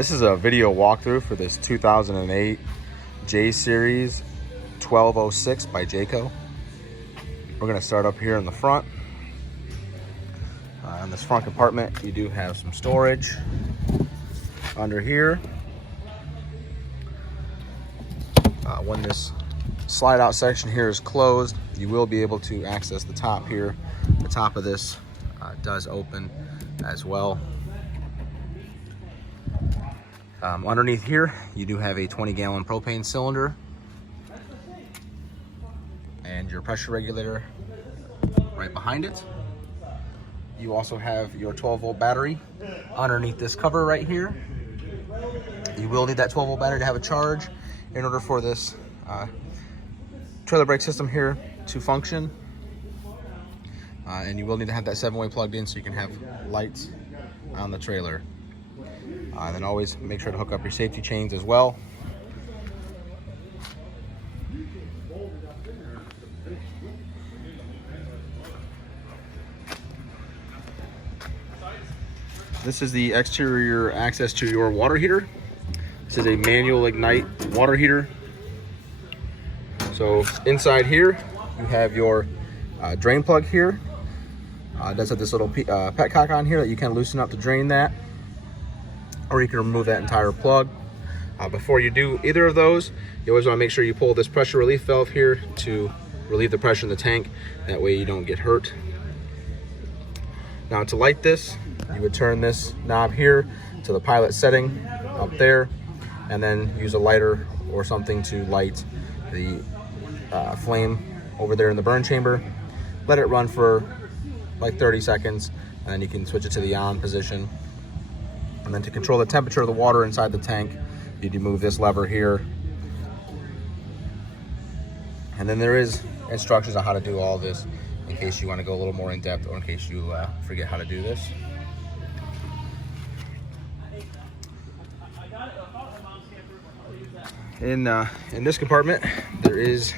This is a video walkthrough for this 2008 J Series 1206 by Jayco. We're going to start up here in the front. In this front compartment, you do have some storage under here. When this slide out section here is closed, you will be able to access the top here. The top of this does open as well. Underneath here, you do have a 20-gallon propane cylinder and your pressure regulator right behind it. You also have your 12-volt battery underneath this cover right here. You will need that 12-volt battery to have a charge in order for this trailer brake system here to function. And you will need to have that 7-way plugged in so you can have lights on the trailer. And then always make sure to hook up your safety chains as well. This is the exterior access to your water heater. This is a manual ignite water heater. So inside here, you have your drain plug here. It does have this little petcock on here that you can loosen up to drain that, or you can remove that entire plug. Before you do either of those, you always want to make sure you pull this pressure relief valve here to relieve the pressure in the tank. That way you don't get hurt. Now to light this, you would turn this knob here to the pilot setting up there, and then use a lighter or something to light the flame over there in the burn chamber. Let it run for like 30 seconds, and then you can switch it to the on position. And then to control the temperature of the water inside the tank, you do move this lever here. And then there is instructions on how to do all this in case you want to go a little more in depth, or in case you forget how to do this. In this compartment, there is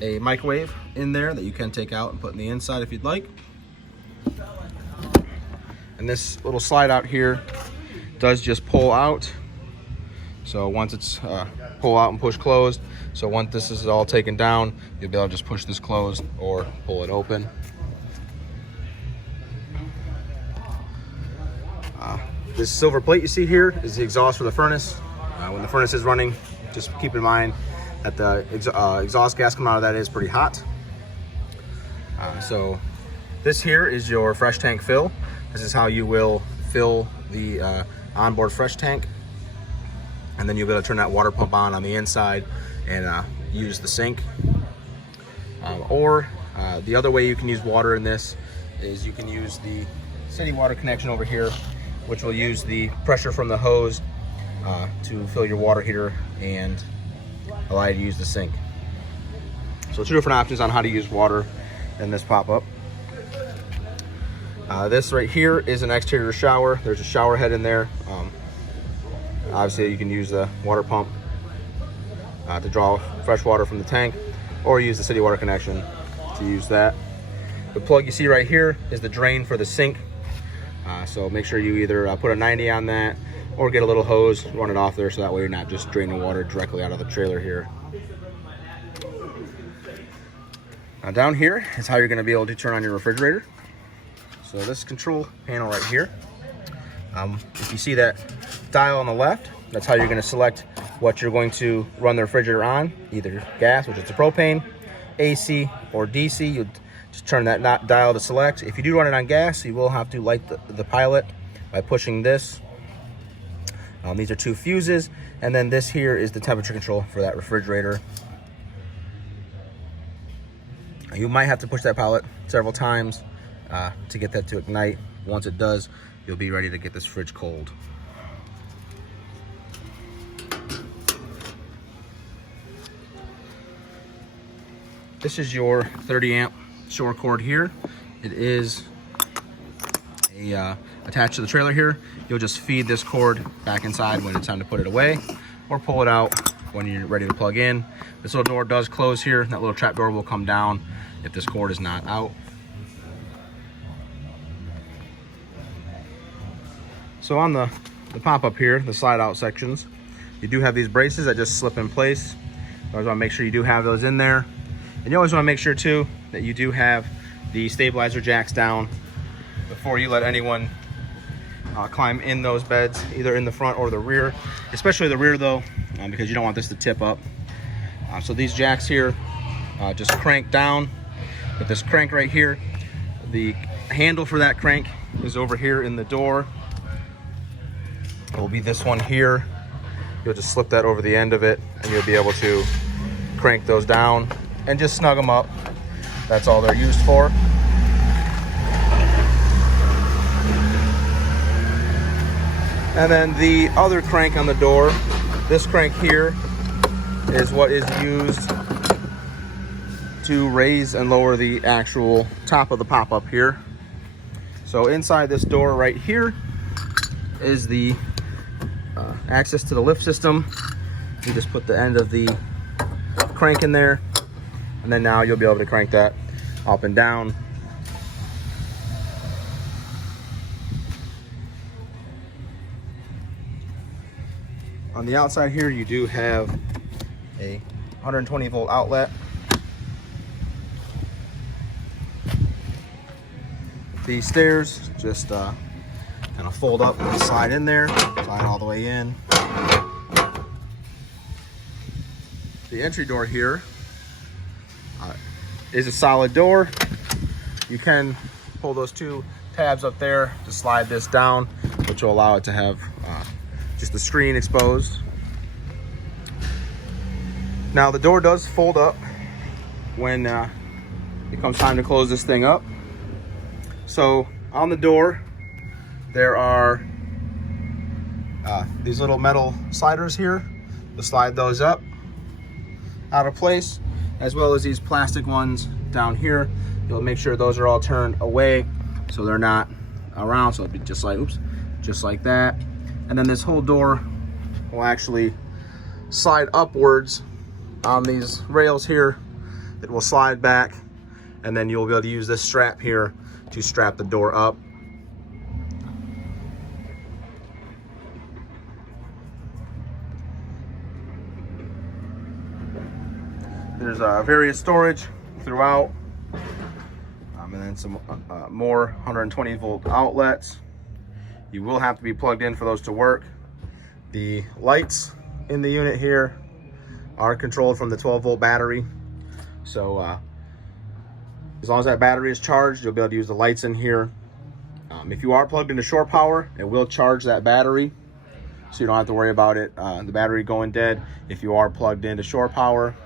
a microwave in there that you can take out and put in the inside if you'd like. And this little slide out here does just pull out. So once it's pull out and push closed, so once this is all taken down, you'll be able to just push this closed or pull it open. This silver plate you see here is the exhaust for the furnace. When the furnace is running, just keep in mind that the exhaust gas coming out of that is pretty hot. So this here is your fresh tank fill. This is how you will fill the onboard fresh tank. And then you'll be able to turn that water pump on the inside and use the sink. Or the other way you can use water in this is you can use the city water connection over here, which will use the pressure from the hose to fill your water heater and allow you to use the sink. So two different options on how to use water in this pop-up. This right here is an exterior shower. There's a shower head in there. Obviously you can use the water pump to draw fresh water from the tank, or use the city water connection to use that. The plug you see right here is the drain for the sink. So make sure you either put a 90 on that, or get a little hose, run it off there, so that way you're not just draining water directly out of the trailer here. Now down here is how you're going to be able to turn on your refrigerator. So this control panel right here, if you see that dial on the left, that's how you're going to select what you're going to run the refrigerator on, either gas, which is the propane, AC, or DC. You just turn that dial to select. If you do run it on gas, you will have to light the pilot by pushing this. These are two fuses, and then this here is the temperature control for that refrigerator. You might have to push that pilot several times to get that to ignite. Once it does, you'll be ready to get this fridge cold. This is your 30 amp shore cord here. It is attached to the trailer here. You'll just feed this cord back inside when it's time to put it away, or pull it out when you're ready to plug in. This little door does close here. That little trap door will come down if this cord is not out. So on the the pop-up here, the slide out sections, you do have these braces that just slip in place. You always want to make sure you do have those in there. And you always want to make sure too that you do have the stabilizer jacks down before you let anyone climb in those beds, either in the front or the rear, especially the rear though, because you don't want this to tip up. So these jacks here just crank down with this crank right here. The handle for that crank is over here in the door. It will be this one here. You'll just slip that over the end of it and you'll be able to crank those down and just snug them up. That's all they're used for. And then the other crank on the door, this crank here is what is used to raise and lower the actual top of the pop-up here. So inside this door right here is the access to the lift system. You just put the end of the crank in there, and then now you'll be able to crank that up and down. On the outside here, you do have a 120 volt outlet. These stairs just kind of fold up and slide in there, slide all the way in. The entry door here is a solid door. You can pull those two tabs up there to slide this down, which will allow it to have just the screen exposed. Now the door does fold up when it comes time to close this thing up. So on the door there are these little metal sliders here to slide those up out of place, as well as these plastic ones down here. You'll make sure those are all turned away so they're not around, so it'll be just like, oops, just like that. And then this whole door will actually slide upwards on these rails here. It will slide back, and then you'll be able to use this strap here to strap the door up. There's various storage throughout, and then some more 120 volt outlets. You will have to be plugged in for those to work. The lights in the unit here are controlled from the 12 volt battery. So as long as that battery is charged, you'll be able to use the lights in here. If you are plugged into shore power, it will charge that battery, so you don't have to worry about it, the battery going dead if you are plugged into shore power.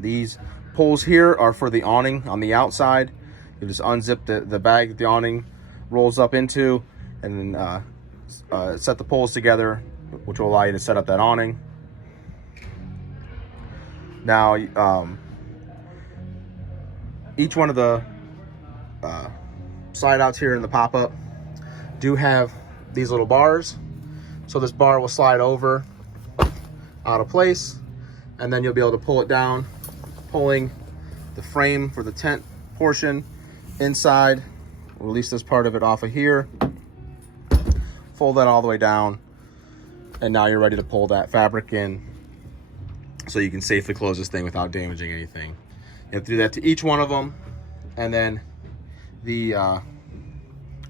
These poles here are for the awning on the outside. You just unzip the bag that the awning rolls up into, and then set the poles together, which will allow you to set up that awning. Now each one of the slide outs here in the pop-up do have these little bars. So this bar will slide over out of place, and then you'll be able to pull it down, pulling the frame for the tent portion inside. Release this part of it off of here, fold that all the way down, and now you're ready to pull that fabric in so you can safely close this thing without damaging anything. You have to do that to each one of them. And then the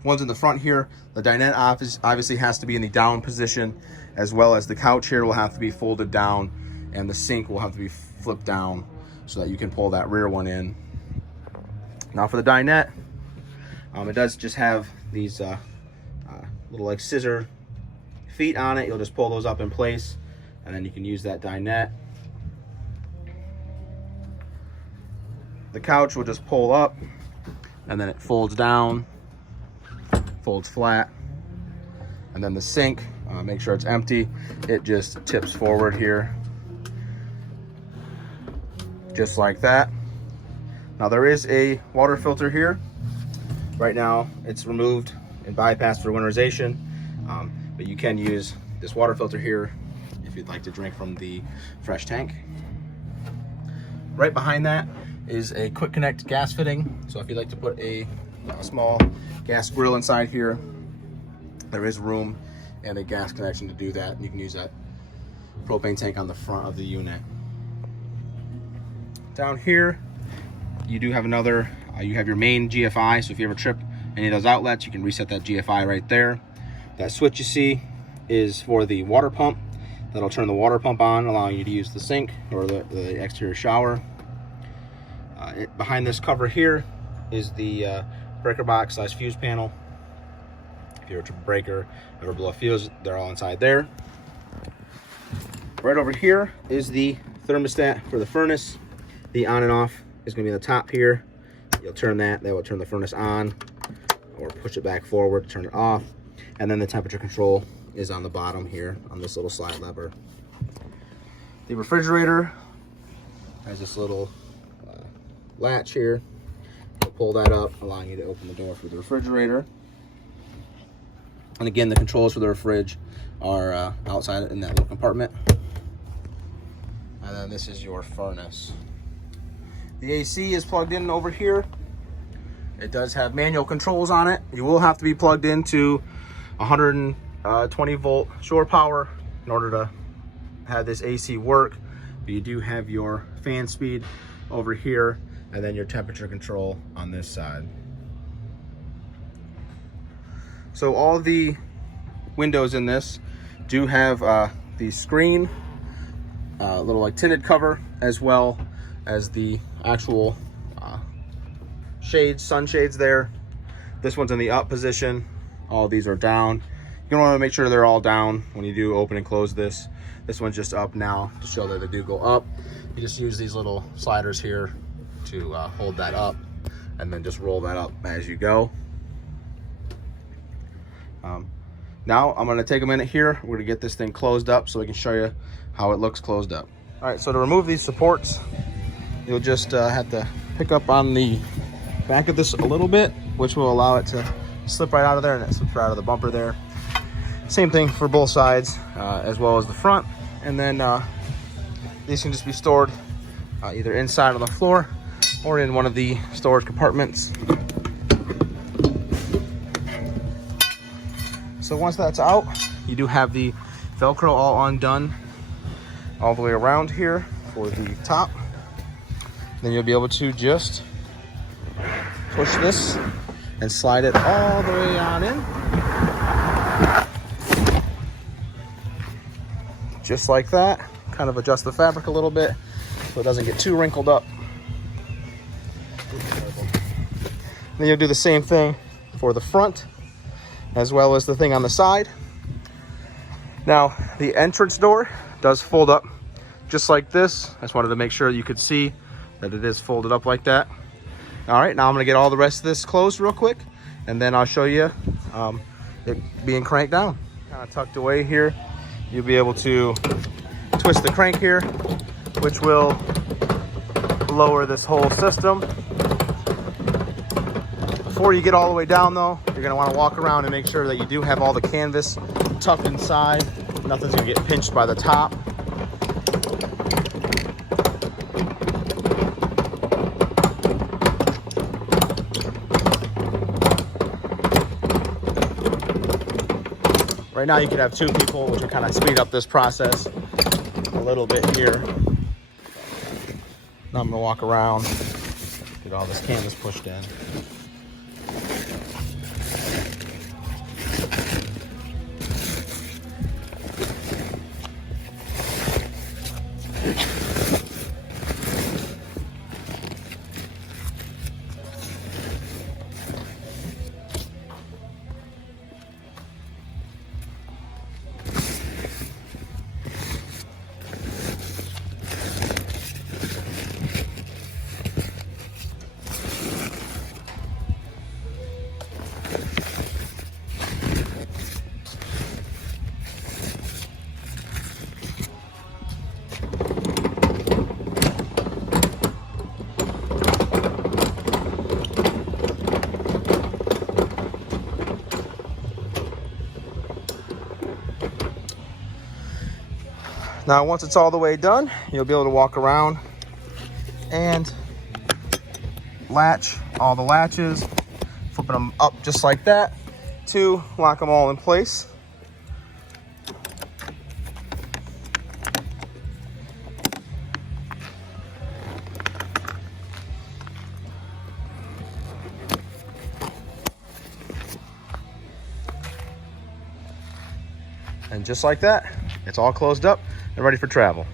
ones in the front here, the dinette obviously has to be in the down position, as well as the couch here will have to be folded down, and the sink will have to be flipped down so that you can pull that rear one in. Now for the dinette, it does just have these little like scissor feet on it. You'll just pull those up in place, and then you can use that dinette. The couch will just pull up, and then it folds down, folds flat. And then the sink, make sure it's empty. It just tips forward here, just like that. Now there is a water filter here. Right now it's removed and bypassed for winterization, but you can use this water filter here if you'd like to drink from the fresh tank. Right behind that is a quick connect gas fitting. So if you'd like to put a small gas grill inside here, there is room and a gas connection to do that. You can use that propane tank on the front of the unit. Down here, you do have another, you have your main GFI, so if you ever trip any of those outlets, you can reset that GFI right there. That switch you see is for the water pump. That'll turn the water pump on, allowing you to use the sink or the exterior shower. Behind this cover here is the breaker box / fuse panel. If you're a triple breaker, ever blow a fuse, they're all inside there. Right over here is the thermostat for the furnace. The on and off is going to be on the top here. You'll turn that will turn the furnace on, or push it back forward to turn it off. And then the temperature control is on the bottom here on this little slide lever. The refrigerator has this little latch here. You'll pull that up, allowing you to open the door for the refrigerator. And again, the controls for the fridge are outside in that little compartment. And then this is your furnace. The AC is plugged in over here. It does have manual controls on it. You will have to be plugged into 120 volt shore power in order to have this AC work. But you do have your fan speed over here, and then your temperature control on this side. So all the windows in this do have the screen, little like tinted cover, as well as the actual shades, sunshades there. This one's in the up position. All these are down. You want to make sure they're all down when you do open and close this. This one's just up now to show that they do go up. You just use these little sliders here to hold that up, and then just roll that up as you go. Now I'm going to take a minute here. We're going to get this thing closed up so we can show you how it looks closed up. All right, so to remove these supports, you'll just have to pick up on the back of this a little bit, which will allow it to slip right out of there, and it slips right out of the bumper there. Same thing for both sides, as well as the front. And then these can just be stored either inside on the floor or in one of the storage compartments. So once that's out, you do have the Velcro all undone all the way around here for the top. Then you'll be able to just push this and slide it all the way on in. Just like that. Kind of adjust the fabric a little bit so it doesn't get too wrinkled up. Then you'll do the same thing for the front, as well as the thing on the side. Now, the entrance door does fold up just like this. I just wanted to make sure you could see that it is folded up like that. All right, now I'm gonna get all the rest of this closed real quick, and then I'll show you it being cranked down. Kind of tucked away here. You'll be able to twist the crank here, which will lower this whole system. Before you get all the way down though, you're gonna wanna walk around and make sure that you do have all the canvas tucked inside. Nothing's gonna get pinched by the top. Right now you could have two people, which will kind of speed up this process a little bit here. Now I'm gonna walk around, get all this canvas pushed in. Now, once it's all the way done, you'll be able to walk around and latch all the latches, flipping them up just like that to lock them all in place. And just like that, it's all closed up and ready for travel.